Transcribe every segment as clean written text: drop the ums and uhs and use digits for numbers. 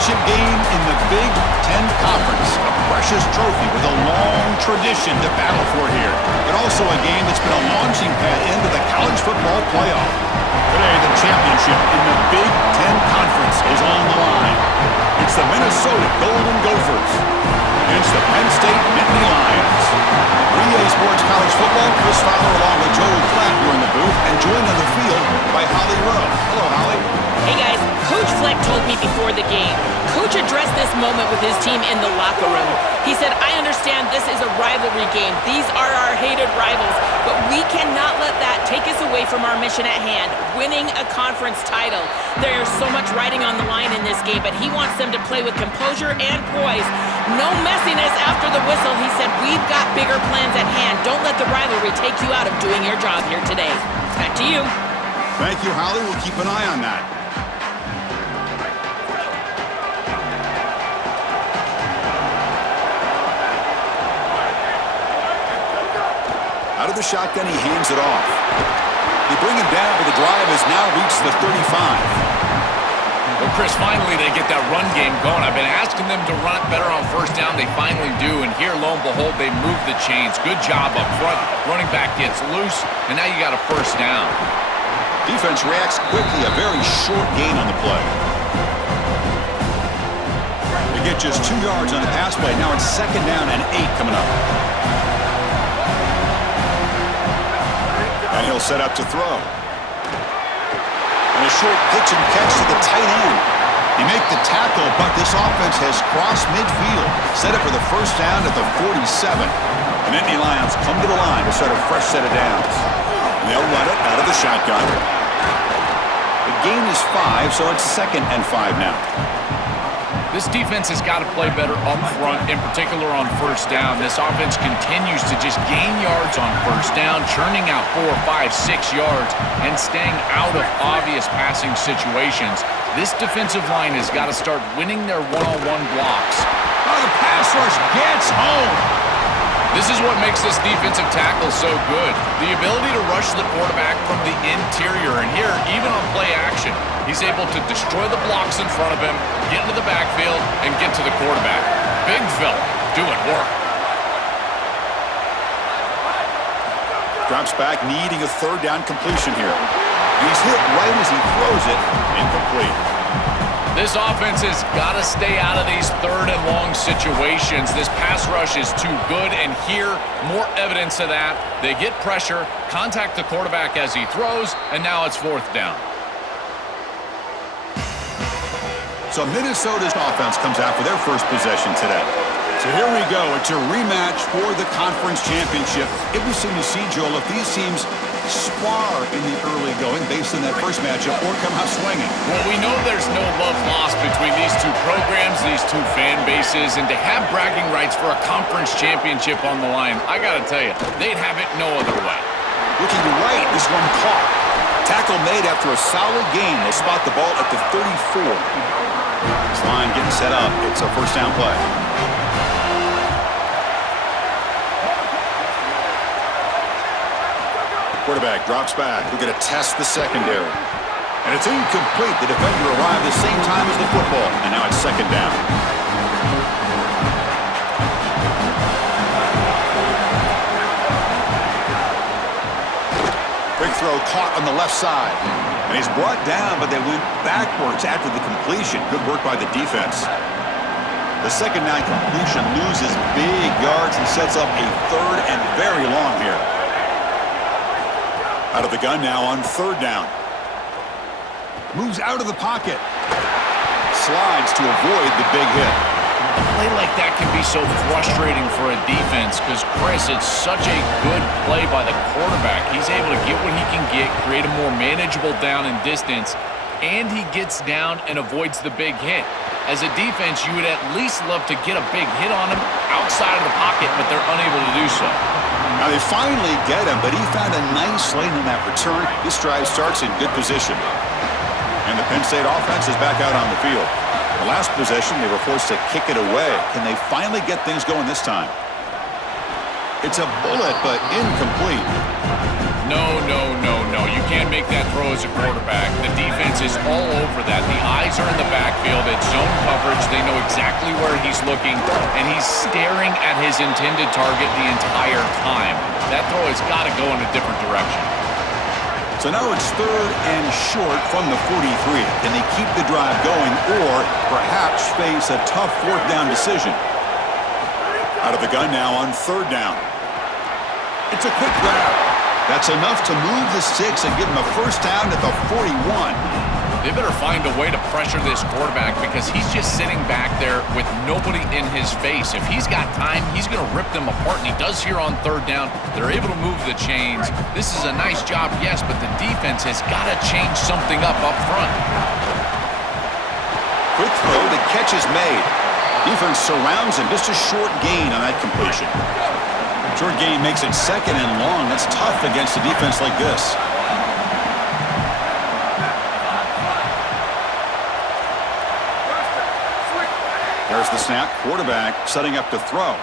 championship game in the Big Ten Conference. A precious trophy with a long tradition to battle for here, but also a game that's been a launching pad into the college football playoff. Today, the championship in the Big Ten Conference is on the line. It's the Minnesota Golden Gophers against the Penn State Nittany Lions. 3A Sports College Football, Chris Fowler along with Joel Klatt here in the booth, and joined on the field by Holly Rowe. Hello, Holly. Hey guys, Coach Fleck told me before the game. Coach addressed this moment with his team in the locker room. He said, I understand this is a rivalry game. These are our hated rivals, but we cannot let that take us away from our mission at hand, winning a conference title. There's so much riding on the line in this game, but he wants them to play with composure and poise. No messiness after the whistle. He said, we've got bigger plans at hand. Don't let the rivalry take you out of doing your job here today. Back to you. Thank you, Holly. We'll keep an eye on that. Out of the shotgun, he hands it off. They bring him down, but the drive has now reached the 35. Well, Chris, finally they get that run game going. I've been asking them to run it better on first down. They finally do, and here, lo and behold, they move the chains. Good job up front. Running back gets loose, and now you got a first down. Defense reacts quickly. A very short gain on the play. They get just 2 yards on the pass play. Now it's 2nd down and 8 coming up. And he'll set up to throw. And a short pitch and catch to the tight end. He make the tackle, but this offense has crossed midfield. Set up for the first down at the 47. And Nittany Lions come to the line to start a fresh set of downs. And they'll run it out of the shotgun. The gain is 5, so it's 2nd and 5 now. This defense has got to play better up front, in particular on first down. This offense continues to just gain yards on first down, churning out 4, 5, 6 yards, and staying out of obvious passing situations. This defensive line has got to start winning their one-on-one blocks. Oh, the pass rush gets home. This is what makes this defensive tackle so good. The ability to rush the quarterback from the interior. And here, even on play action, he's able to destroy the blocks in front of him, get into the backfield, and get to the quarterback. Big fella doing work. Drops back, needing a 3rd down completion here. He's hit right as he throws it. Incomplete. This offense has got to stay out of these 3rd and long situations. This pass rush is too good, and here, more evidence of that. They get pressure, contact the quarterback as he throws, and now it's 4th down. So Minnesota's offense comes after their first possession today. So here we go. It's a rematch for the conference championship. It was soon to see, Joel, if these teams spar in the early going based on that first matchup or come out swinging. Well, we know there's no love lost between these two programs, these two fan bases, and to have bragging rights for a conference championship on the line, I got to tell you, they'd have it no other way. Looking right, this one caught. Tackle made after a solid gain. They'll spot the ball at the 34. This line getting set up. It's a first down play. Quarterback drops back. We're going to test the secondary. And it's incomplete. The defender arrived the same time as the football. And now it's 2nd down. Quick throw caught on the left side. And he's brought down, but they went backwards after the completion. Good work by the defense. The 2nd down completion loses big yards and sets up a 3rd and very long here. Out of the gun now on 3rd down. Moves out of the pocket. Slides to avoid the big hit. A play like that can be so frustrating for a defense because, Chris, it's such a good play by the quarterback. He's able to get what he can get, create a more manageable down and distance, and he gets down and avoids the big hit. As a defense, you would at least love to get a big hit on him outside of the pocket, but they're unable to do so. Now they finally get him, but he found a nice lane on that return. This drive starts in good position. And the Penn State offense is back out on the field. The last possession, they were forced to kick it away. Can they finally get things going this time? It's a bullet, but incomplete. No. You you can't make that throw as a quarterback. The defense is all over that. The eyes are in the backfield. It's zone coverage. They know exactly where he's looking, and he's staring at his intended target the entire time. That throw has got to go in a different direction. So now it's 3rd and short from the 43. Can they keep the drive going or perhaps face a tough 4th down decision? Out of the gun now on 3rd down. It's a quick grab. That's enough to move the sticks and give him a 1st down at the 41. They better find a way to pressure this quarterback because he's just sitting back there with nobody in his face. If he's got time, he's going to rip them apart, and he does here on 3rd down. They're able to move the chains. This is a nice job, yes, but the defense has got to change something up front. Quick throw, the catch is made. Defense surrounds him, just a short gain on that completion. Short gain makes it 2nd and long. That's tough against a defense like this. There's the snap. Quarterback setting up to throw.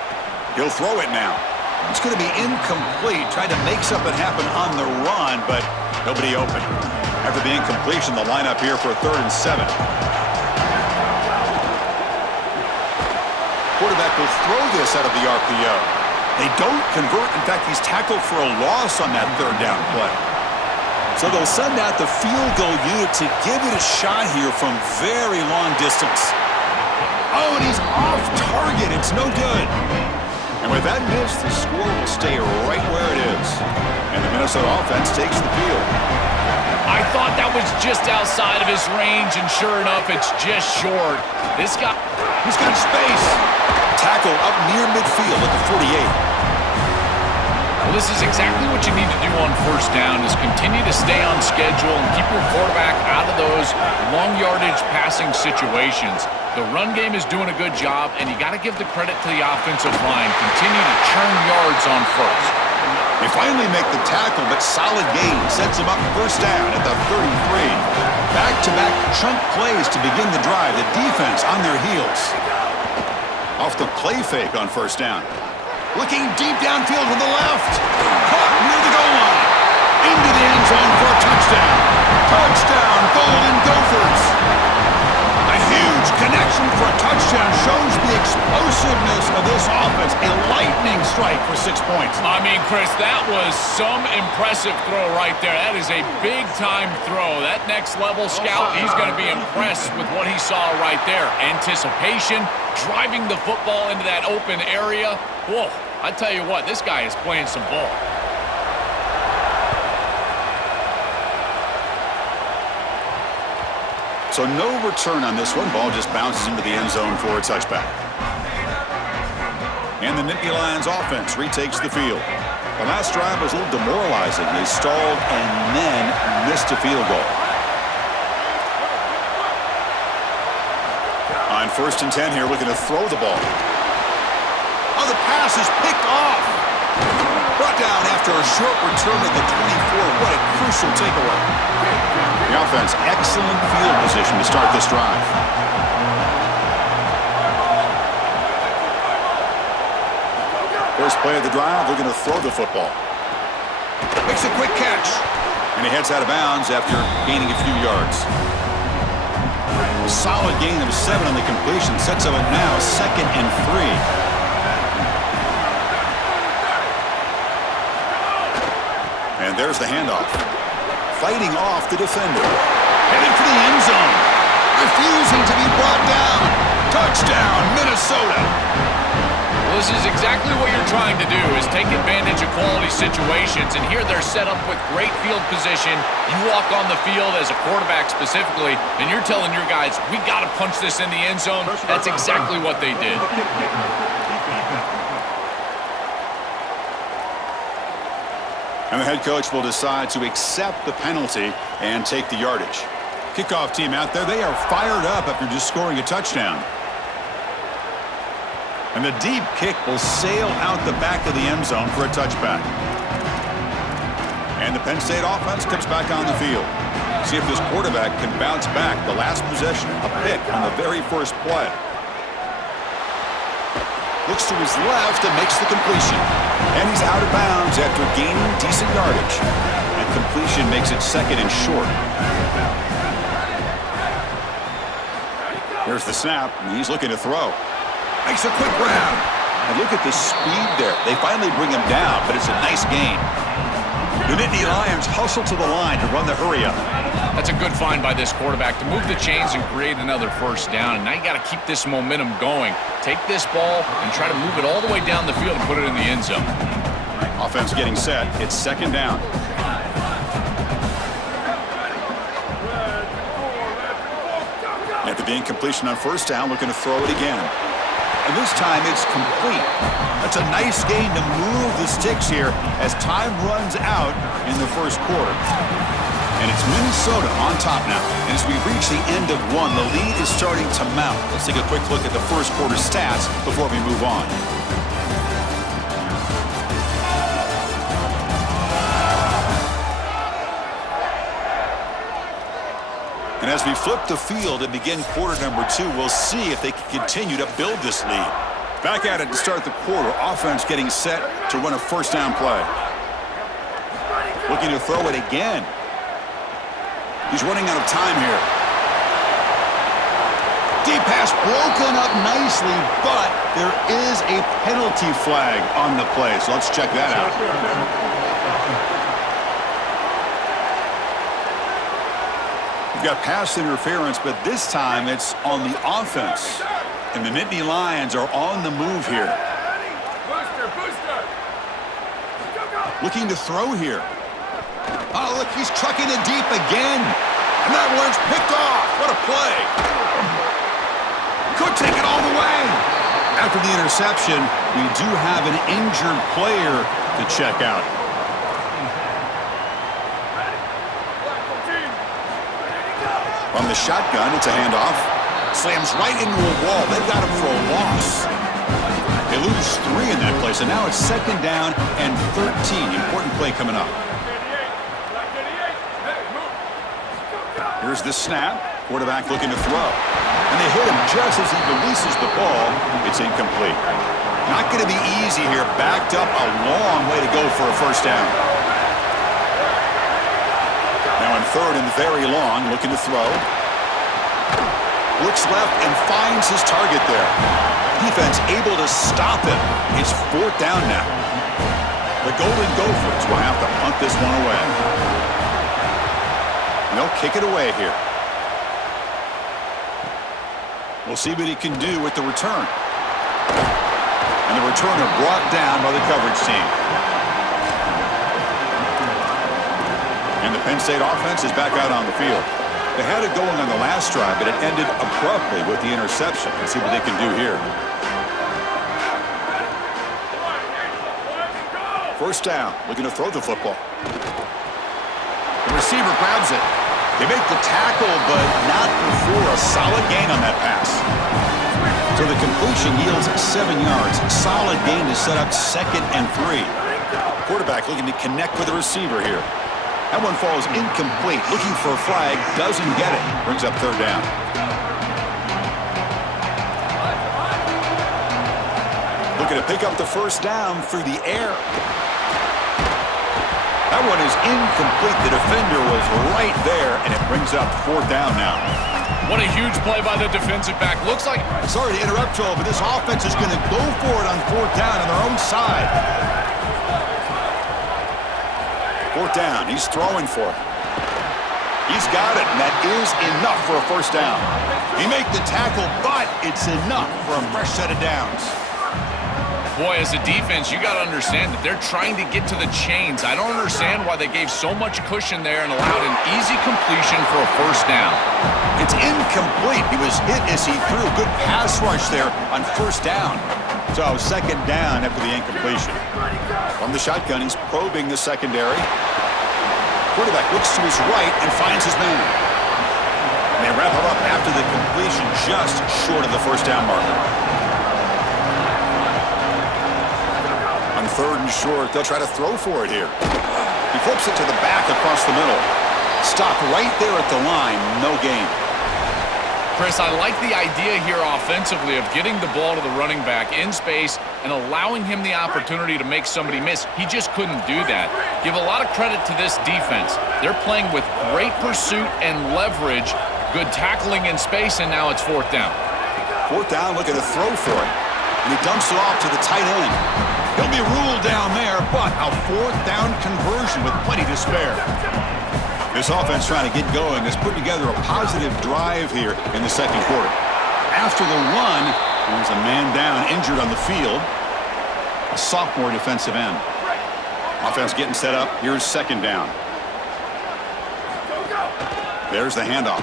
He'll throw it now. It's going to be incomplete. Tried to make something happen on the run, but nobody open. After the incompletion, the lineup here for a 3rd and 7. Quarterback will throw this out of the RPO. They don't convert. In fact, he's tackled for a loss on that 3rd down play. So they'll send out the field goal unit to give it a shot here from very long distance. Oh, and he's off target. It's no good. And with that miss, the score will stay right where it is. And the Minnesota offense takes the field. I thought that was just outside of his range, and sure enough, it's just short. This guy, he's got space. Tackle up near midfield at the 48. Well, this is exactly what you need to do on 1st down is continue to stay on schedule and keep your quarterback out of those long yardage passing situations. The run game is doing a good job, and you got to give the credit to the offensive line. Continue to churn yards on 1st. They finally make the tackle, but solid gain sets them up 1st down at the 33. Back-to-back chunk plays to begin the drive. The defense on their heels. Off the play fake on 1st down. Looking deep downfield to the left. Caught near the goal line. Into the end zone for a touchdown. Touchdown, Golden Gophers. A huge connection for a touchdown shows the explosiveness of this offense. A lightning strike for 6 points. I mean, Chris, that was some impressive throw right there. That is a big-time throw. That next-level scout, he's going to be impressed with what he saw right there. Anticipation, driving the football into that open area. Whoa, I tell you what, this guy is playing some ball. So no return on this one. Ball just bounces into the end zone for a touchback. And the Nittany Lions offense retakes the field. The last drive was a little demoralizing. They stalled and then missed a field goal. On 1st and 10 here, looking to throw the ball. Oh, the pass is picked off. Brought down after a short return at the 24. What a crucial takeaway. The offense, excellent field position to start this drive. First play of the drive, they're going to throw the football. Makes a quick catch. And he heads out of bounds after gaining a few yards. A solid gain of 7 on the completion. Sets up now 2nd and 3. And there's the handoff. Fighting off the defender. Headed for the end zone. Refusing to be brought down. Touchdown, Minnesota. Well, this is exactly what you're trying to do, is take advantage of quality situations. And here they're set up with great field position. You walk on the field as a quarterback specifically, and you're telling your guys, we got to punch this in the end zone. That's exactly what they did. And the head coach will decide to accept the penalty and take the yardage. Kickoff team out there, they are fired up after just scoring a touchdown. And the deep kick will sail out the back of the end zone for a touchback. And the Penn State offense comes back on the field. See if this quarterback can bounce back. The last possession, a pick on the very first play. Looks to his left and makes the completion. And he's out of bounds after gaining decent yardage. And incompletion makes it 2nd and short. Here's the snap, and he's looking to throw. Makes a quick grab. And look at the speed there. They finally bring him down, but it's a nice gain. The Nittany Lions hustle to the line to run the hurry-up. That's a good find by this quarterback to move the chains and create another first down. And now you got to keep this momentum going. Take this ball and try to move it all the way down the field and put it in the end zone. Offense getting set. It's 2nd down. After the incompletion on 1st down, looking to throw it again. And this time it's complete. That's a nice gain to move the sticks here as time runs out in the 1st quarter. And it's Minnesota on top now. And as we reach the end of 1, the lead is starting to mount. Let's take a quick look at the 1st quarter stats before we move on. And as we flip the field and begin quarter number 2, we'll see if they can continue to build this lead. Back at it to start the quarter. Offense getting set to run a 1st down play. Looking to throw it again. He's running out of time here. Deep pass broken up nicely, but there is a penalty flag on the play. So let's check that out. We've got pass interference, but this time it's on the offense. And the Nittany Lions are on the move here. Looking to throw here. Oh, look, he's trucking it deep again. And that one's picked off. What a play. Could take it all the way. After the interception, we do have an injured player to check out. From the shotgun, it's a handoff. Slams right into a wall. They've got him for a loss. They lose 3 in that play, so now it's 2nd down and 13. Important play coming up. Here's the snap. Quarterback looking to throw. And they hit him just as he releases the ball. It's incomplete. Not going to be easy here. Backed up a long way to go for a 1st down. Now in 3rd and very long, looking to throw. Looks left and finds his target there. Defense able to stop him. It's 4th down now. The Golden Gophers will have to punt this one away. And they'll kick it away here. We'll see what he can do with the return. And the returner brought down by the coverage team. And the Penn State offense is back out on the field. They had it going on the last drive, but it ended abruptly with the interception. Let's see what they can do here. 1st down, looking to throw the football. The receiver grabs it. They make the tackle, but not before a solid gain on that pass. So the completion yields 7 yards. Solid gain to set up 2nd and 3. Quarterback looking to connect with the receiver here. That one falls incomplete. Looking for a flag, doesn't get it. Brings up 3rd down. Looking to pick up the 1st down through the air. That one is incomplete. The defender was right there, and it brings up 4th down now. What a huge play by the defensive back. Looks like... Sorry to interrupt, Joel, but this offense is going to go for it on 4th down on their own side. 4th down. He's throwing for it. He's got it, and that is enough for a 1st down. He made the tackle, but it's enough for a fresh set of downs. Boy, as a defense, you got to understand that they're trying to get to the chains. I don't understand why they gave so much cushion there and allowed an easy completion for a 1st down. It's incomplete. He was hit as he threw. Good pass rush there on 1st down. So 2nd down after the incompletion. From the shotgun, he's probing the secondary. Quarterback looks to his right and finds his man. And they wrap him up after the completion, just short of the 1st down marker. On 3rd and short, they'll try to throw for it here. He flips it to the back across the middle. Stopped right there at the line, no gain. Chris, I like the idea here offensively of getting the ball to the running back in space and allowing him the opportunity to make somebody miss. He just couldn't do that. Give a lot of credit to this defense. They're playing with great pursuit and leverage, good tackling in space, and now it's 4th down. 4th down, looking to throw for it. And he dumps it off to the tight end. He'll be ruled down there, but a 4th down conversion with plenty to spare. This offense trying to get going has put together a positive drive here in the 2nd quarter. After the run, there's a man down, injured on the field. A sophomore defensive end. Offense getting set up. Here's 2nd down. There's the handoff.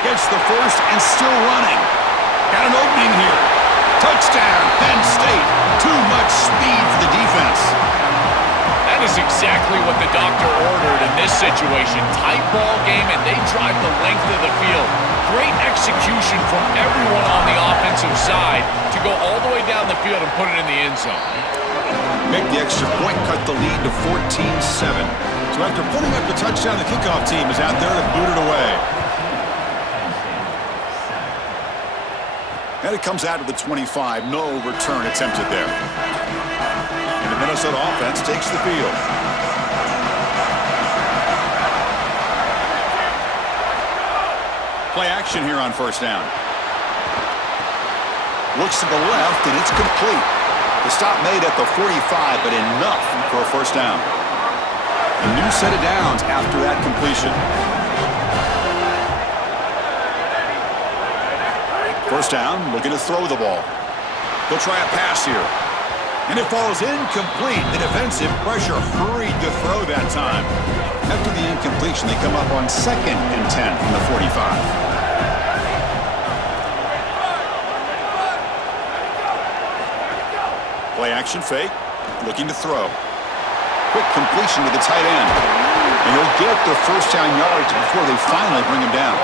Gets the first and still running. Got an opening here. Touchdown, Penn State. Too much speed for the defense. That is exactly what the doctor ordered in this situation. Tight ball game, and they drive the length of the field. Great execution from everyone on the offensive side to go all the way down the field and put it in the end zone. Make the extra point, cut the lead to 14-7. So after putting up the touchdown, the kickoff team is out there to boot it away. And it comes out to the 25. No return attempted there. And the Minnesota offense takes the field. Play action here on 1st down. Looks to the left, and it's complete. The stop made at the 45, but enough for a 1st down. A new set of downs after that completion. 1st down, looking to throw the ball. They'll try a pass here. And it falls incomplete. The defensive pressure hurried to throw that time. After the incompletion, they come up on 2nd and 10 from the 45. Play action fake, looking to throw. Quick completion to the tight end. And he'll get the 1st down yards before they finally bring him down.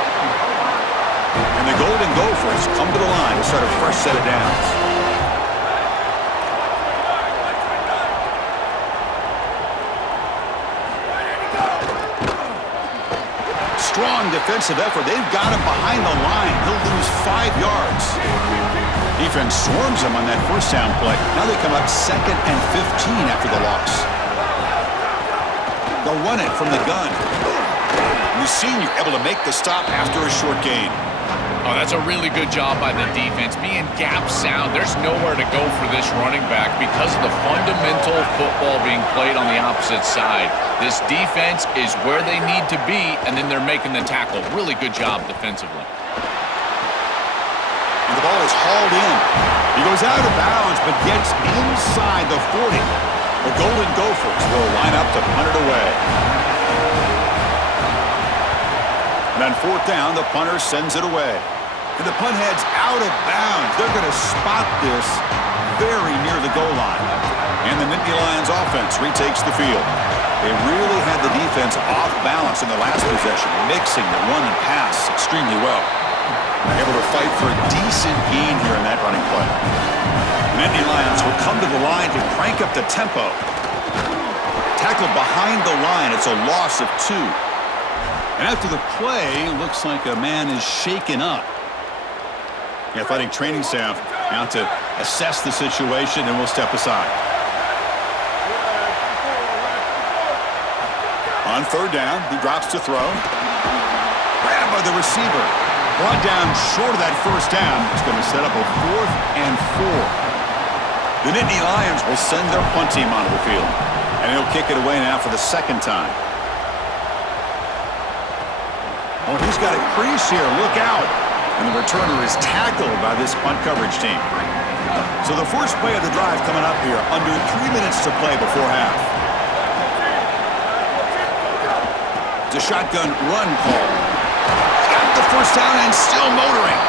And the Golden Gophers come to the line to start a fresh set of downs. Strong defensive effort. They've got him behind the line. He'll lose 5 yards. Defense swarms him on that 1st down play. Now they come up 2nd and 15 after the loss. They'll run it from the gun. The senior able to make the stop after a short gain. Oh, that's a really good job by the defense. Being gap sound, there's nowhere to go for this running back because of the fundamental football being played on the opposite side. This defense is where they need to be, and then they're making the tackle. Really good job defensively. And the ball is hauled in. He goes out of bounds, but gets inside the 40. The Golden Gophers will line up to punt it away. And on 4th down, the punter sends it away. And the punt heads out of bounds. They're going to spot this very near the goal line. And the Nittany Lions offense retakes the field. They really had the defense off balance in the last possession, mixing the run and pass extremely well. Able to fight for a decent gain here in that running play. The Nittany Lions will come to the line to crank up the tempo. Tackled behind the line. It's a loss of 2. And after the play, looks like a man is shaken up. The athletic training staff out to assess the situation, and will step aside. On 3rd down, he drops to throw. Grabbed by the receiver. Brought down short of that 1st down. It's going to set up a 4th and 4. The Nittany Lions will send their punt team onto the field. And he'll kick it away now for the 2nd time. Oh, he's got a crease here. Look out. And the returner is tackled by this punt coverage team. So the first play of the drive coming up here. Under 3 minutes to play before half. It's a shotgun run call. Got the 1st down and still motoring.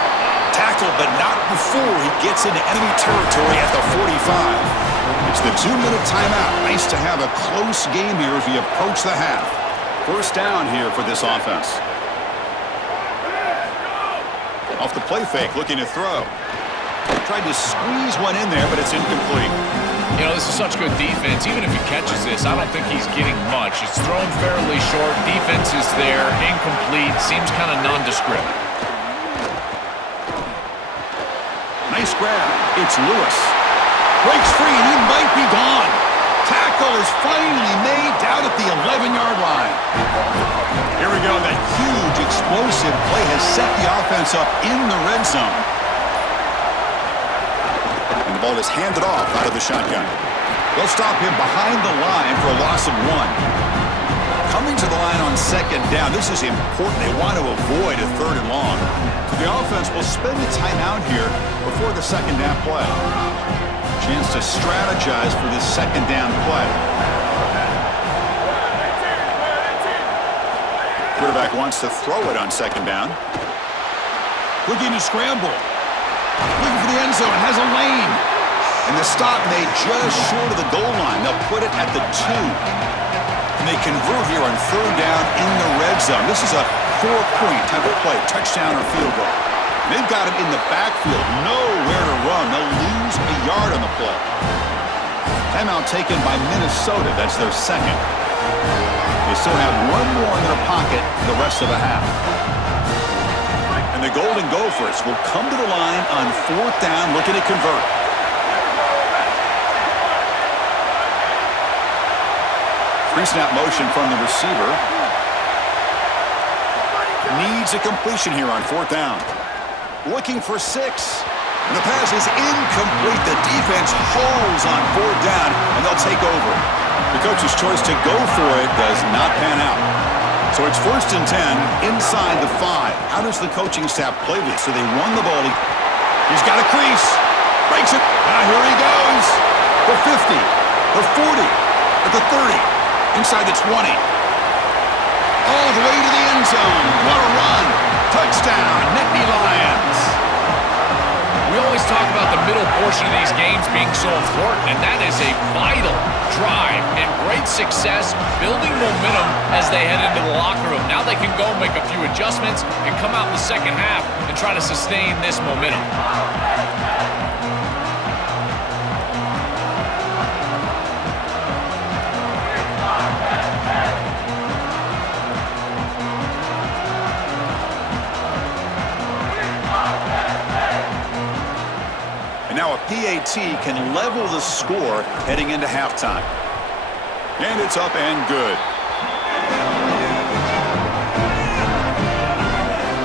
Tackled, but not before he gets into enemy territory at the 45. It's the 2-minute timeout. Nice to have a close game here as we approach the half. 1st down here for this offense. Off the play fake, looking to throw. Tried to squeeze one in there, but it's incomplete. You know, this is such good defense. Even if he catches this, I don't think he's getting much. It's thrown fairly short. Defense is there. Incomplete. Seems kind of nondescript. grab. It's Lewis. Breaks free, and he might be gone. Tackle is finally made down at the 11-yard line. Here we go. That huge, explosive play has set the offense up in the red zone. And the ball is handed off out of the shotgun. They'll stop him behind the line for a loss of 1. Coming to the line on second down, this is important. They want to avoid a third and long. So the offense will spend the timeout here before the second down play. Chance to strategize for this second down play. Quarterback wants to throw it on second down. Looking to scramble. Looking for the end zone. Has a lane. And the stop made just short of the goal line. They'll put it at the 2. And they convert here on third down in the red zone. This is a 4-point type of play, touchdown or field goal. They've got him in the backfield, nowhere to run. They'll lose a yard on the play. Timeout taken by Minnesota. That's their second. They still have one more in their pocket for the rest of the half. And the Golden Gophers will come to the line on fourth down, looking to convert. Pre-snap motion from the receiver. Needs a completion here on fourth down. Looking for 6. And the pass is incomplete. The defense holds on fourth down, and they'll take over. The coach's choice to go for it does not pan out. So it's 1st and 10 inside the 5. How does the coaching staff play this? So they run the ball. He's got a crease. Breaks it. Now here he goes. The 50. The 40. At the 30. Inside the 20. All the way to the end zone. What a run. Touchdown, Nittany Lions. We always talk about the middle portion of these games being so important, and that is a vital drive and great success building momentum as they head into the locker room. Now they can go make a few adjustments and come out in the second half and try to sustain this momentum. Now a PAT can level the score heading into halftime. And it's up and good.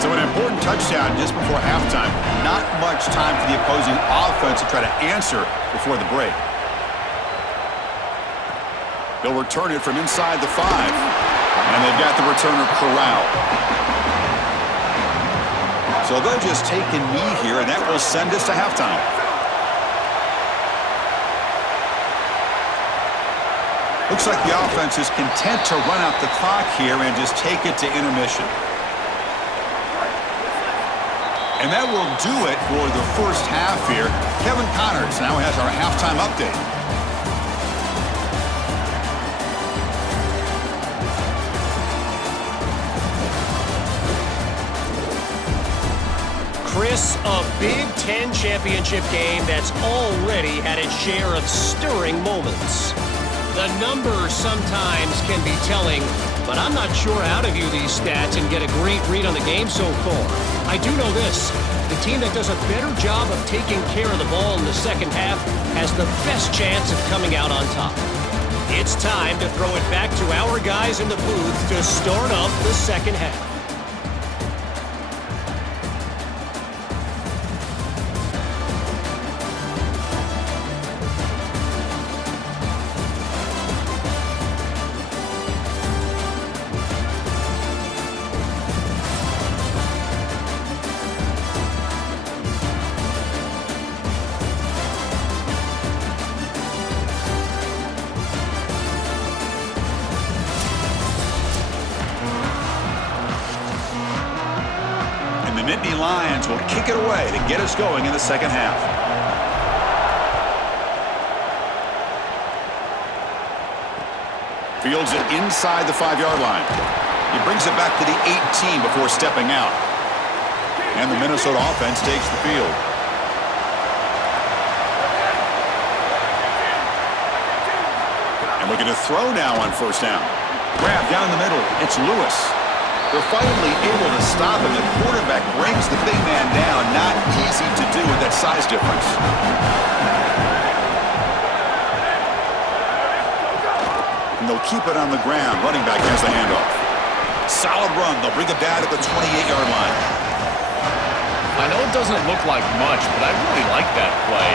So an important touchdown just before halftime. Not much time for the opposing offense to try to answer before the break. They'll return it from inside the 5. And they've got the returner corralled. So they'll just take a knee here, and that will send us to halftime. Looks like the offense is content to run out the clock here and just take it to intermission. And that will do it for the first half here. Kevin Connors now has our halftime update. Chris, a Big Ten championship game that's already had its share of stirring moments. The numbers sometimes can be telling, but I'm not sure how to view these stats and get a great read on the game so far. I do know this. The team that does a better job of taking care of the ball in the second half has the best chance of coming out on top. It's time to throw it back to our guys in the booth to start up the second half. The Nittany Lions will kick it away to get us going in the second half. Fields it inside the 5-yard line. He brings it back to the 18 before stepping out. And the Minnesota offense takes the field. And looking to throw now on first down. Grab down the middle. It's Lewis. They're finally able to stop him. The quarterback brings the big man down. Not easy to do with that size difference. And they'll keep it on the ground. Running back has the handoff. Solid run. They'll bring it down at the 28-yard line. I know it doesn't look like much, but I really like that play.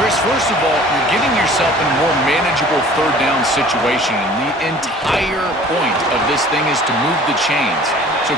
Chris, first of all, you're getting yourself in a more manageable third down situation, and the entire point of this thing is to move the chains. So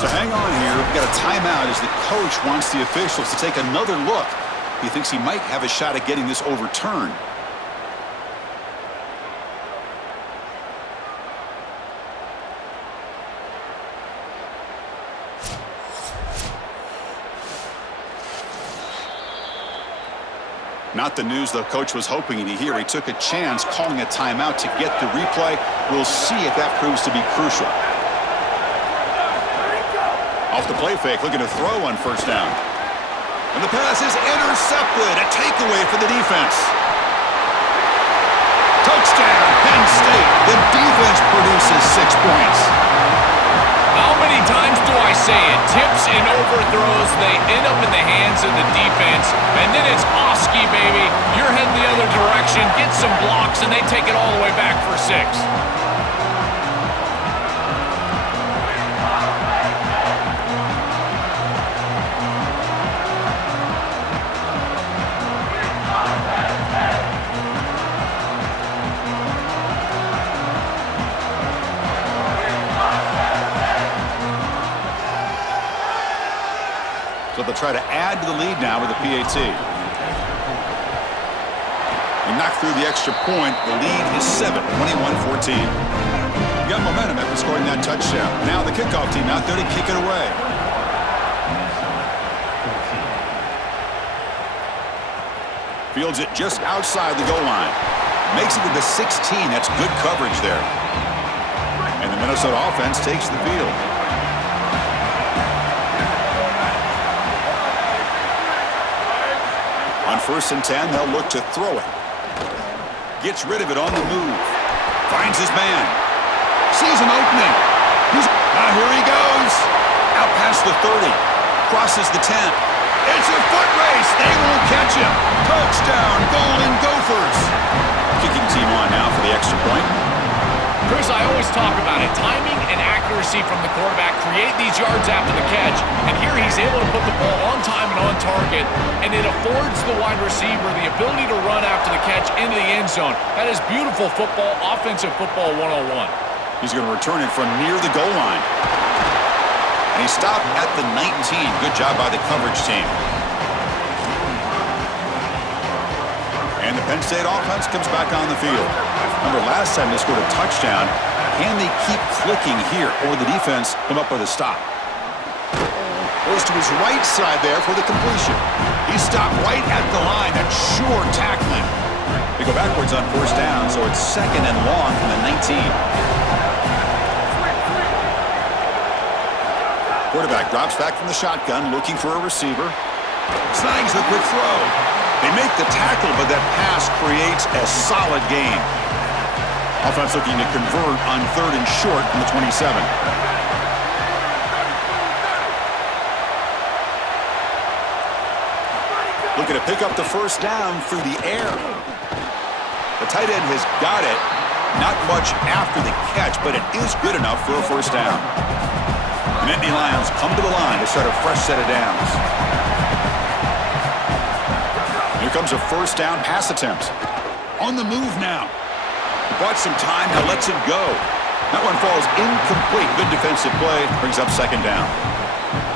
So hang on here. We've got a timeout as the coach wants the officials to take another look. He thinks he might have a shot at getting this overturned. Not the news the coach was hoping to hear. He took a chance calling a timeout to get the replay. We'll see if that proves to be crucial. Off the play fake, looking to throw on first down. And the pass is intercepted. A takeaway for the defense. Touchdown, Penn State. The defense produces 6 points. how many times do I say it? Tips and overthrows, they end up in the hands of the defense. And then it's Oski, baby. You're heading the other direction, get some blocks, and they take it all the way back for 6. So they'll try to add to the lead now with a PAT. They knock through the extra point. The lead is 7, 21-14. Got momentum after scoring that touchdown. Now the kickoff team out there to kick it away. Fields it just outside the goal line. Makes it to the 16. That's good coverage there. And the Minnesota offense takes the field. On 1st and 10, they'll look to throw it. Gets rid of it on the move. Finds his man. Sees an opening. Here he goes. Out past the 30. Crosses the 10. It's a foot race. They won't catch him. Touchdown, Golden Gophers. Kicking team on now for the extra point. Chris, I always talk about it. Timing and accuracy from the quarterback create these yards after the catch, and here he's able to put the ball on time and on target, and it affords the wide receiver the ability to run after the catch into the end zone. That is beautiful football, offensive football 101. He's going to return it from near the goal line. And he stopped at the 19. Good job by the coverage team. And the Penn State offense comes back on the field. Remember, last time they scored a touchdown. Can they keep clicking here, or the defense come up with a stop? Goes to his right side there for the completion. He stopped right at the line. That's sure tackling. They go backwards on 1st down, so it's 2nd and long from the 19. Quarterback drops back from the shotgun, looking for a receiver. Snags the quick throw. They make the tackle, but that pass creates a solid gain. Offense looking to convert on 3rd and short from the 27. Looking to pick up the 1st down through the air. The tight end has got it. Not much after the catch, but it is good enough for a 1st down. The Nittany Lions come to the line to start a fresh set of downs. Here comes a 1st down pass attempt. On the move now. He bought some time, now lets him go. That one falls incomplete. Good defensive play. Brings up 2nd down.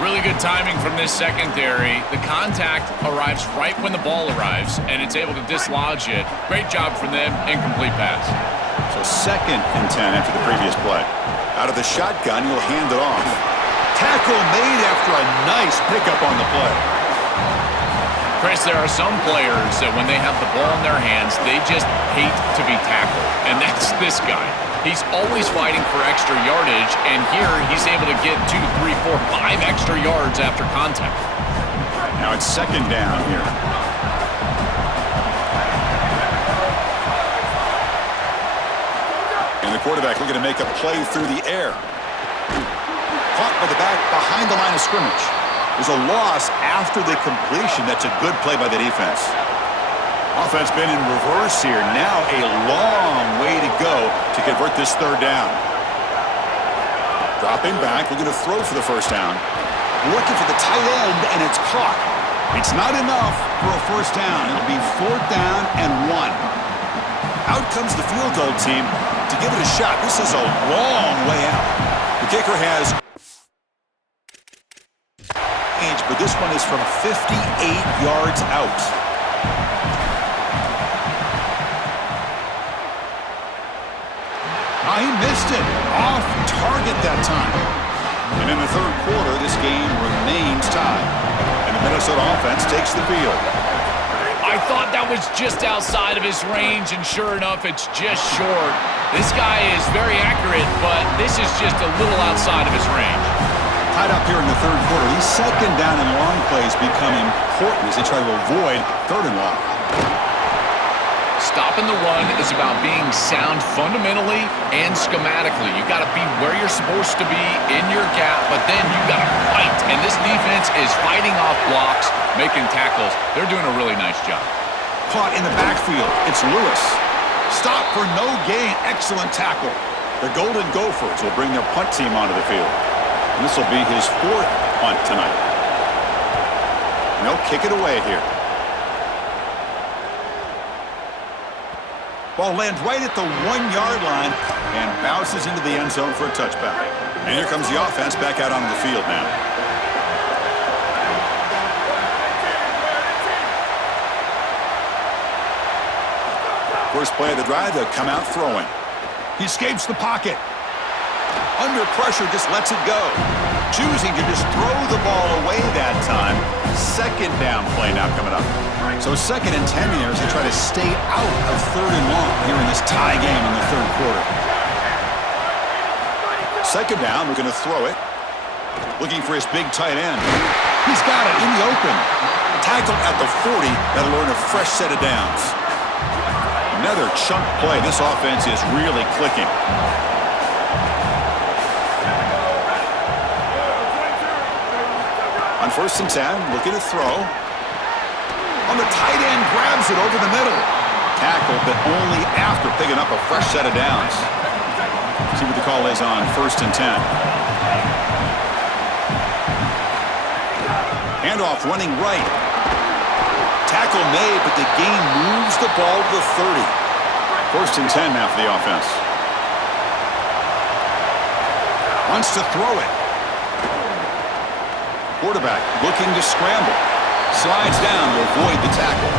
Really good timing from this secondary. The contact arrives right when the ball arrives, and it's able to dislodge it. Great job from them. Incomplete pass. So 2nd and 10 after the previous play. Out of the shotgun, he'll hand it off. Tackle made after a nice pickup on the play. Chris, there are some players that when they have the ball in their hands, they just hate to be tackled, and that's this guy. He's always fighting for extra yardage, and here he's able to get 2, 3, 4, 5 extra yards after contact. Now it's 2nd down here. And the quarterback looking to make a play through the air. Caught by the back behind the line of scrimmage. There's a loss after the completion. That's a good play by the defense. Offense been in reverse here. Now a long way to go to convert this 3rd down. Dropping back, looking to throw for the 1st down. Looking for the tight end, and it's caught. It's not enough for a 1st down. It'll be 4th down and 1. Out comes the field goal team to give it a shot. This is a long way out. The kicker has age, but this one is from 58 yards out. He missed it. Off target that time. And in the 3rd quarter, this game remains tied. And the Minnesota offense takes the field. I thought that was just outside of his range, and sure enough, it's just short. This guy is very accurate, but this is just a little outside of his range. Tied up here in the 3rd quarter. These 2nd down and long plays become important as they try to avoid 3rd and long. Stopping the run is about being sound fundamentally and schematically. You got to be where you're supposed to be in your gap, but then you got to fight. And this defense is fighting off blocks, making tackles. They're doing a really nice job. Caught in the backfield. It's Lewis. Stop for no gain. Excellent tackle. The Golden Gophers will bring their punt team onto the field. And this will be his 4th punt tonight. And they'll kick it away here. Ball lands right at the 1-yard line and bounces into the end zone for a touchback. And here comes the offense back out onto the field now. First play of the drive, they'll come out throwing. He escapes the pocket. Under pressure, just lets it go. Choosing to just throw the ball away that time. 2nd down play now coming up. So 2nd and 10 here as they try to stay out of 3rd and long here in this tie game in the 3rd quarter. 2nd down, we're going to throw it. Looking for his big tight end. He's got it in the open. Tackle at the 40. That'll earn a fresh set of downs. Another chunk play. This offense is really clicking. On 1st and 10, looking to throw. On the tight end, grabs it over the middle. Tackle, but only after picking up a fresh set of downs. See what the call is on 1st and 10. Handoff running right. Tackle made, but the game moves the ball to the 30. 1st and 10 now for the offense. Wants to throw it. Quarterback looking to scramble. Slides down to avoid the tackle.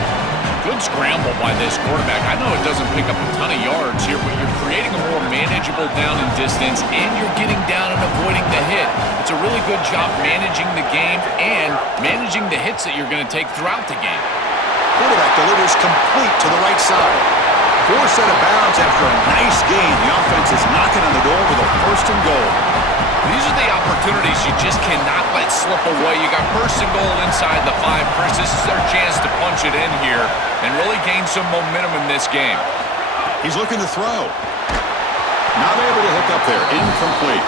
Good scramble by this quarterback. I know it doesn't pick up a ton of yards here, but you're creating a more manageable down and distance, and you're getting down and avoiding the hit. It's a really good job managing the game and managing the hits that you're going to take throughout the game. Quarterback delivers complete to the right side. 4 set of bounds after a nice gain. The offense is knocking on the door with a 1st and goal. These are the opportunities you just cannot let slip away. You got 1st and goal inside the 5. Chris, this is their chance to punch it in here and really gain some momentum in this game. He's looking to throw. Not able to hook up there. Incomplete.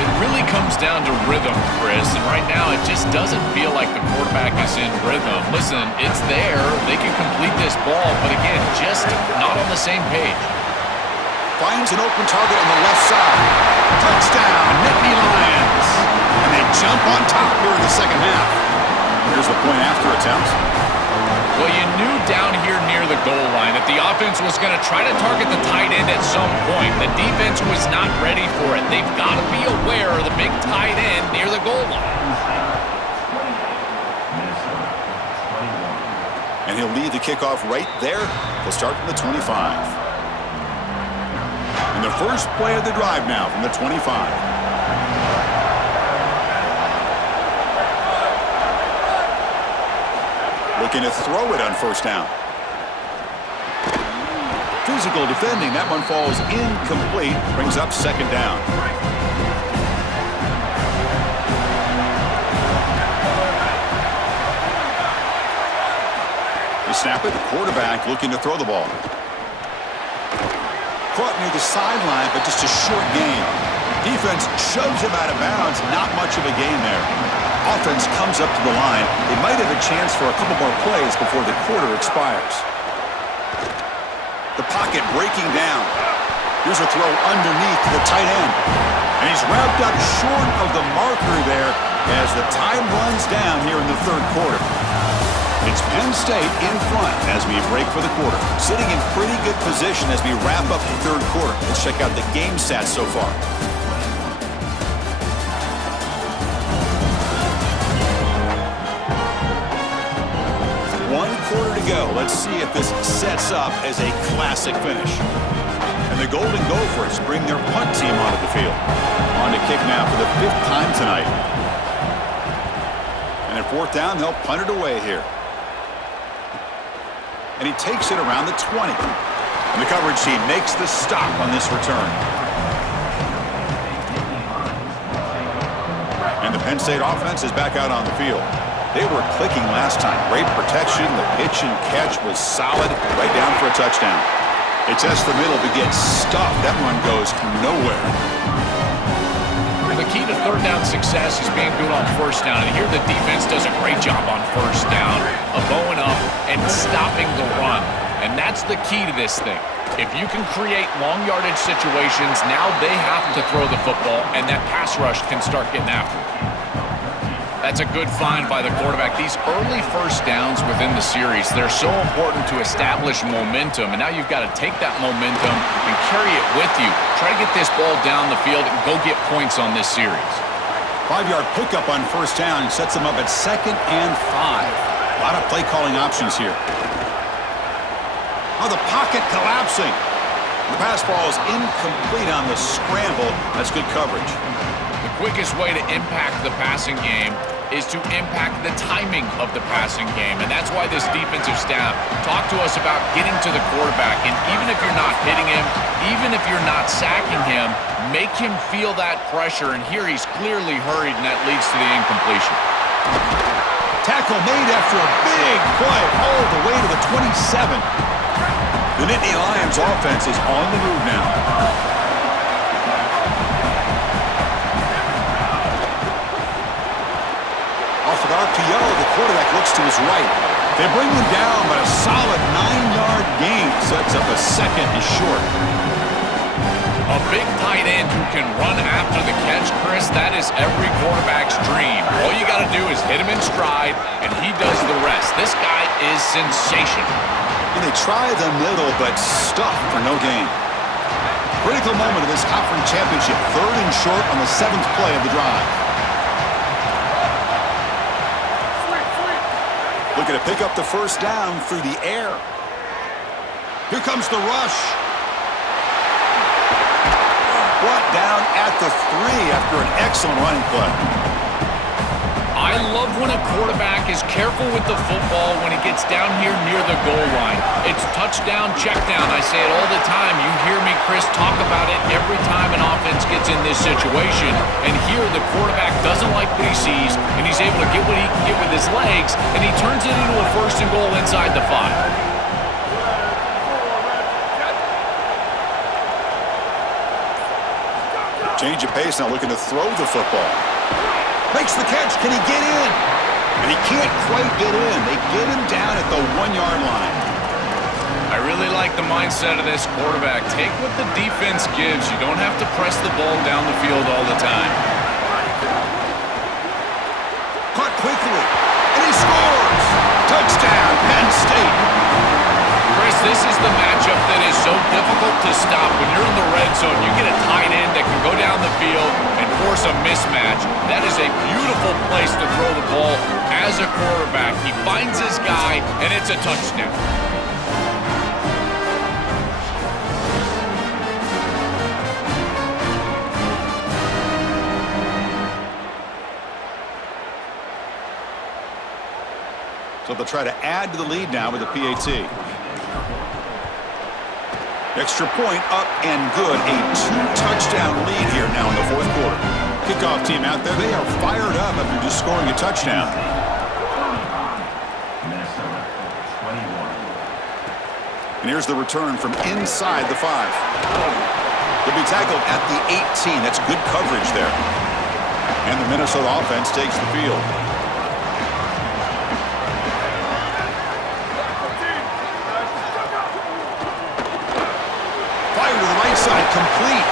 It really comes down to rhythm, Chris, and right now it just doesn't feel like the quarterback is in rhythm. Listen, it's there. They can complete this ball, but again, just not on the same page. Finds an open target on the left side. Touchdown, Nittany Lions. And they jump on top here in the 2nd half. Here's the point after attempt. Well, you knew down here near the goal line that the offense was going to try to target the tight end at some point. The defense was not ready for it. They've got to be aware of the big tight end near the goal line. And he'll lead the kickoff right there. They'll start from the 25. And the first play of the drive now from the 25. Looking to throw it on first down. Physical defending. That one falls incomplete. Brings up second down. Snap it, the quarterback looking to throw the ball. Caught near the sideline, but just a short gain. Defense shoves him out of bounds. Not much of a gain there. Offense comes up to the line. They might have a chance for a couple more plays before the quarter expires. The pocket breaking down. Here's a throw underneath the tight end. And he's wrapped up short of the marker there as the time runs down here in the third quarter. It's Penn State in front as we break for the quarter. Sitting in pretty good position as we wrap up the third quarter. Let's check out the game stats so far. One quarter to go. Let's see if this sets up as a classic finish. And the Golden Gophers bring their punt team onto the field. On to kick now for the 5th time tonight. And at 4th down, they'll punt it away here. And he takes it around the 20. And the coverage team makes the stop on this return. And the Penn State offense is back out on the field. They were clicking last time. Great protection. The pitch and catch was solid. Right down for a touchdown. They test the middle but get stuffed. That one goes nowhere. The key to third down success is being good on first down. And here the defense does a great job on first down of bowing up and stopping the run. And that's the key to this thing. If you can create long yardage situations, now they have to throw the football, and that pass rush can start getting after it. That's a good find by the quarterback. These early first downs within the series, they're so important to establish momentum. And now you've got to take that momentum and carry it with you. Try to get this ball down the field and go get points on this series. 5-yard pickup on first down and sets them up at 2nd and 5. A lot of play calling options here. Oh, the pocket collapsing. The pass ball is incomplete on the scramble. That's good coverage. The quickest way to impact the passing game is to impact the timing of the passing game. And that's why this defensive staff talked to us about getting to the quarterback. And even if you're not hitting him, even if you're not sacking him, make him feel that pressure. And here he's clearly hurried, and that leads to the incompletion. Tackle made after a big play all the way to the 27. The Nittany Lions offense is on the move now. Off of RPO, the quarterback looks to his right. They bring him down, but a solid 9-yard gain sets up a 2nd and short. A big tight end who can run after the catch, Chris, that is every quarterback's dream. All you got to do is hit him in stride, and he does the rest. This guy is sensational. And they try the middle, but stuffed for no gain. Critical moment of this conference championship. 3rd and short on the 7th play of the drive. Looking to pick up the first down through the air. Here comes the rush. Brought down at the 3 after an excellent running play. I love when a quarterback is careful with the football when he gets down here near the goal line. It's touchdown, check down. I say it all the time. You hear me, Chris, talk about it every time an offense gets in this situation. And here the quarterback doesn't like what he sees, and he's able to get what he can get with his legs, and he turns it into a 1st and goal inside the 5. Change of pace now, looking to throw the football. Makes the catch. Can he get in? And he can't quite get in. They get him down at the 1-yard line. I really like the mindset of this quarterback. Take what the defense gives. You don't have to press the ball down the field all the time. Caught quickly. And he scores. Touchdown, Penn State. Chris, this is the matchup that is so difficult to stop. When you're in the red zone, you get a tight end that can go down the field and force a mismatch. That is a beautiful place to throw the ball at as a quarterback. He finds his guy, and it's a touchdown. So they'll try to add to the lead now with a PAT. Extra point up and good. A 2-touchdown lead here now in the fourth quarter. Kickoff team out there. They are fired up after just scoring a touchdown. And here's the return from inside the 5. They'll be tackled at the 18. That's good coverage there. And the Minnesota offense takes the field. Side complete.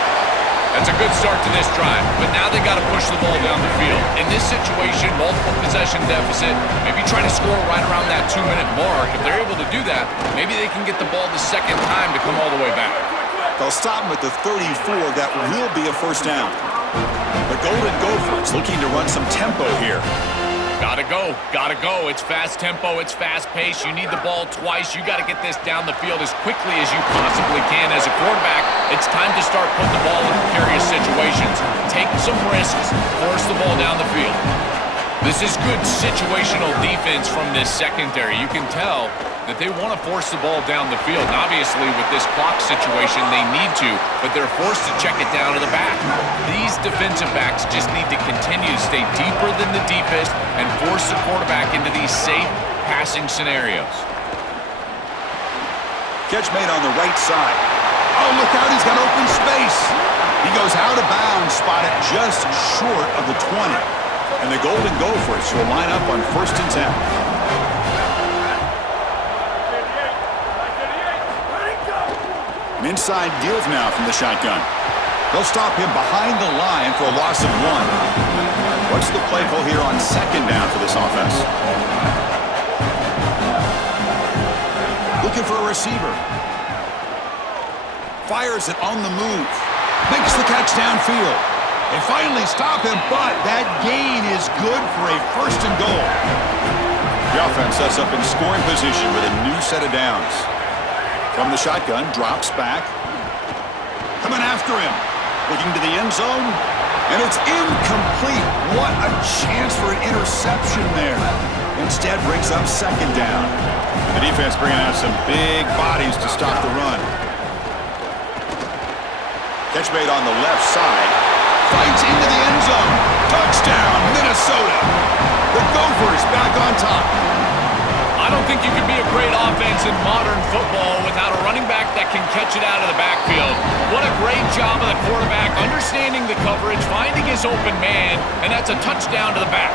That's a good start to this drive, but now they got to push the ball down the field. In this situation, multiple possession deficit, maybe try to score right around that 2-minute mark. If they're able to do that, maybe they can get the ball the second time to come all the way back. They'll stop him at the 34. That will be a first down. The Golden Gophers looking to run some tempo here. Gotta go, gotta go. It's fast tempo, it's fast pace. You need the ball twice. You gotta get this down the field as quickly as you possibly can. As a quarterback, it's time to start putting the ball in precarious situations. Take some risks, force the ball down the field. This is good situational defense from this secondary. You can tell that they want to force the ball down the field. And obviously, with this clock situation, they need to, but they're forced to check it down to the back. These defensive backs just need to continue to stay deeper than the deepest and force the quarterback into these safe passing scenarios. Catch made on the right side. Oh, look out, he's got open space. He goes out of bounds, spotted just short of the 20. And the Golden Gophers will line up on 1st and 10. An inside give now from the shotgun. They'll stop him behind the line for a loss of 1. What's the play call here on 2nd down for this offense? Looking for a receiver. Fires it on the move. Makes the catch downfield. They finally stop him, but that gain is good for a 1st and goal. The offense sets up in scoring position with a new set of downs. From the shotgun, drops back. Coming after him. Looking to the end zone. And it's incomplete. What a chance for an interception there. Instead brings up 2nd down. The defense bringing out some big bodies to stop the run. Catch made on the left side. Fights into the end zone. Touchdown, Minnesota. The Gophers back on top. I don't think you can be a great offense in modern football without a running back that can catch it out of the backfield. What a great job of the quarterback, understanding the coverage, finding his open man, and that's a touchdown to the back.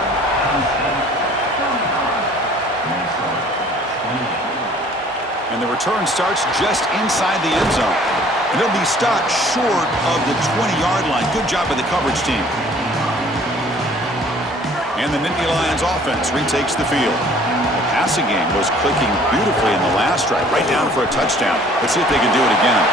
And the return starts just inside the end zone. And it'll be stopped short of the 20-yard line. Good job by the coverage team. And the Nittany Lions offense retakes the field. The passing game was clicking beautifully in the last drive, right down for a touchdown. Let's see if they can do it again.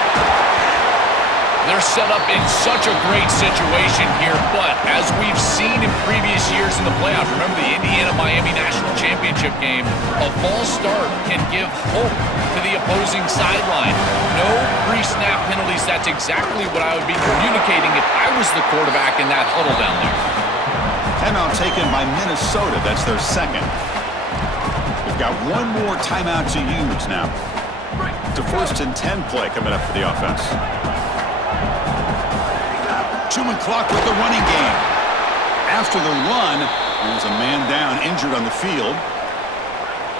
They're set up in such a great situation here, but as we've seen in previous years in the playoffs, remember the Indiana-Miami National Championship game, a false start can give hope to the opposing sideline. No pre-snap penalties. That's exactly what I would be communicating if I was the quarterback in that huddle down there. Timeout taken by Minnesota. That's their 2nd. We've got one more timeout to use now. It's a 1st and 10 play coming up for the offense. 2-minute clock with the running game. After the run, there's a man down, injured on the field.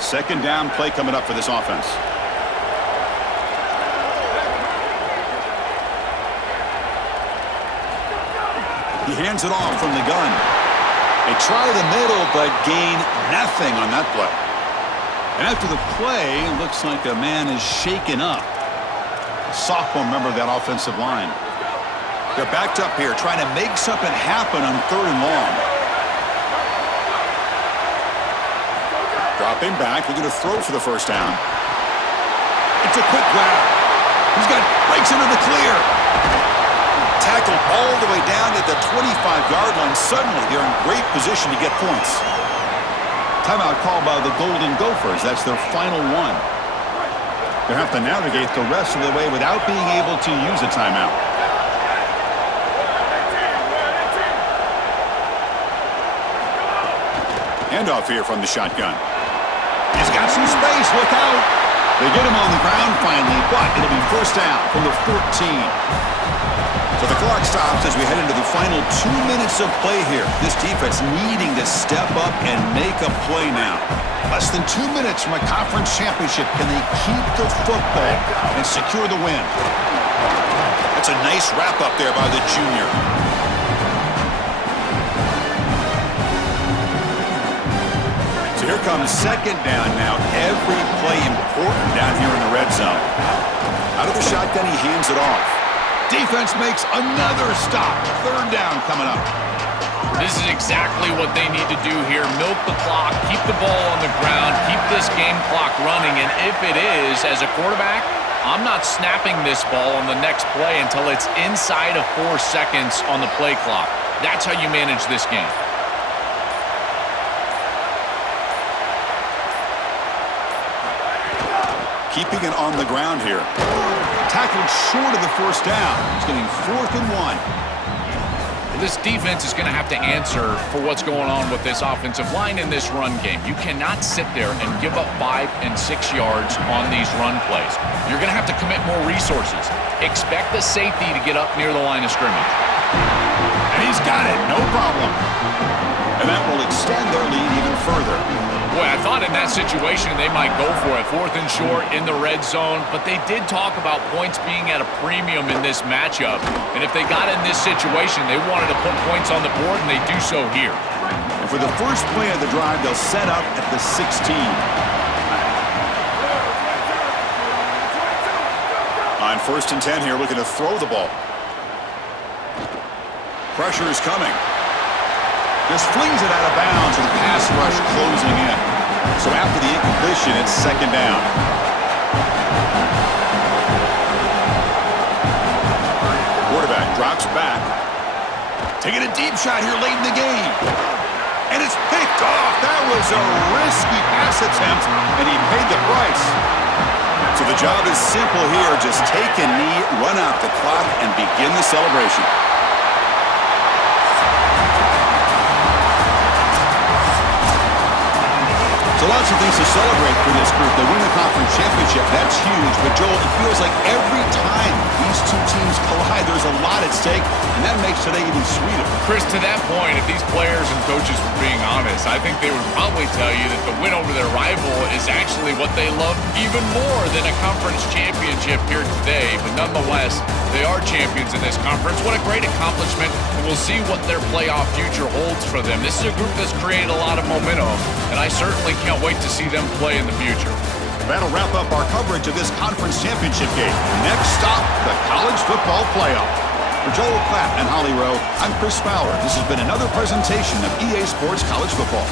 2nd down play coming up for this offense. He hands it off from the gun. They try the middle, but gain nothing on that play. And after the play, it looks like a man is shaken up. A sophomore member of that offensive line. They're backed up here, trying to make something happen on 3rd and long. Dropping back, looking to throw for the 1st down. It's a quick grab. He's got breaks into the clear. Tackled all the way down at the 25-yard line. Suddenly, they're in great position to get points. Timeout called by the Golden Gophers. That's their final one. They'll have to navigate the rest of the way without being able to use a timeout. Handoff here from the shotgun. He's got some space. Look out. They get him on the ground finally, but it'll be first down from the 14. So the clock stops as we head into the final 2 minutes of play here. This defense needing to step up and make a play now. Less than 2 minutes from a conference championship. Can they keep the football and secure the win? That's a nice wrap up there by the junior. So here comes second down now. Every play important down here in the red zone. Out of the shotgun, he hands it off. Defense makes another stop. Third down coming up. This is exactly what they need to do here. Milk the clock, keep the ball on the ground, keep this game clock running. And if it is, as a quarterback, I'm not snapping this ball on the next play until it's inside of 4 seconds on the play clock. That's how you manage this game. Keeping it on the ground here. Tackled short of the first down. He's getting 4th and 1. This defense is going to have to answer for what's going on with this offensive line in this run game. You cannot sit there and give up 5 and 6 yards on these run plays. You're going to have to commit more resources. Expect the safety to get up near the line of scrimmage. And he's got it, no problem. And that will extend their lead even further. Boy, I thought in that situation they might go for it. 4th and short in the red zone. But they did talk about points being at a premium in this matchup. And if they got in this situation, they wanted to put points on the board, and they do so here. And for the first play of the drive, they'll set up at the 16. On 1st and 10 here, looking to throw the ball. Pressure is coming. Just flings it out of bounds with the pass rush closing in. So after the incompletion, it's second down. Quarterback drops back. Taking a deep shot here late in the game. And it's picked off. That was a risky pass attempt, and he paid the price. So the job is simple here. Just take a knee, run out the clock, and begin the celebration. So lots of things to celebrate for this group. They win the conference championship. That's huge. But, Joel, it feels like every time these two teams collide, there's a lot at stake, and that makes today even sweeter. Chris, to that point, if these players and coaches were being honest, I think they would probably tell you that the win over their rival is actually what they love even more than a conference championship here today. But nonetheless, they are champions in this conference. What a great accomplishment, and we'll see what their playoff future holds for them. This is a group that's created a lot of momentum, and I certainly can't wait to see them play in the future. That'll wrap up our coverage of this conference championship game. Next stop, the college football playoff. For Joel Klatt and Holly Rowe, I'm Chris Fowler. This has been another presentation of EA Sports College Football.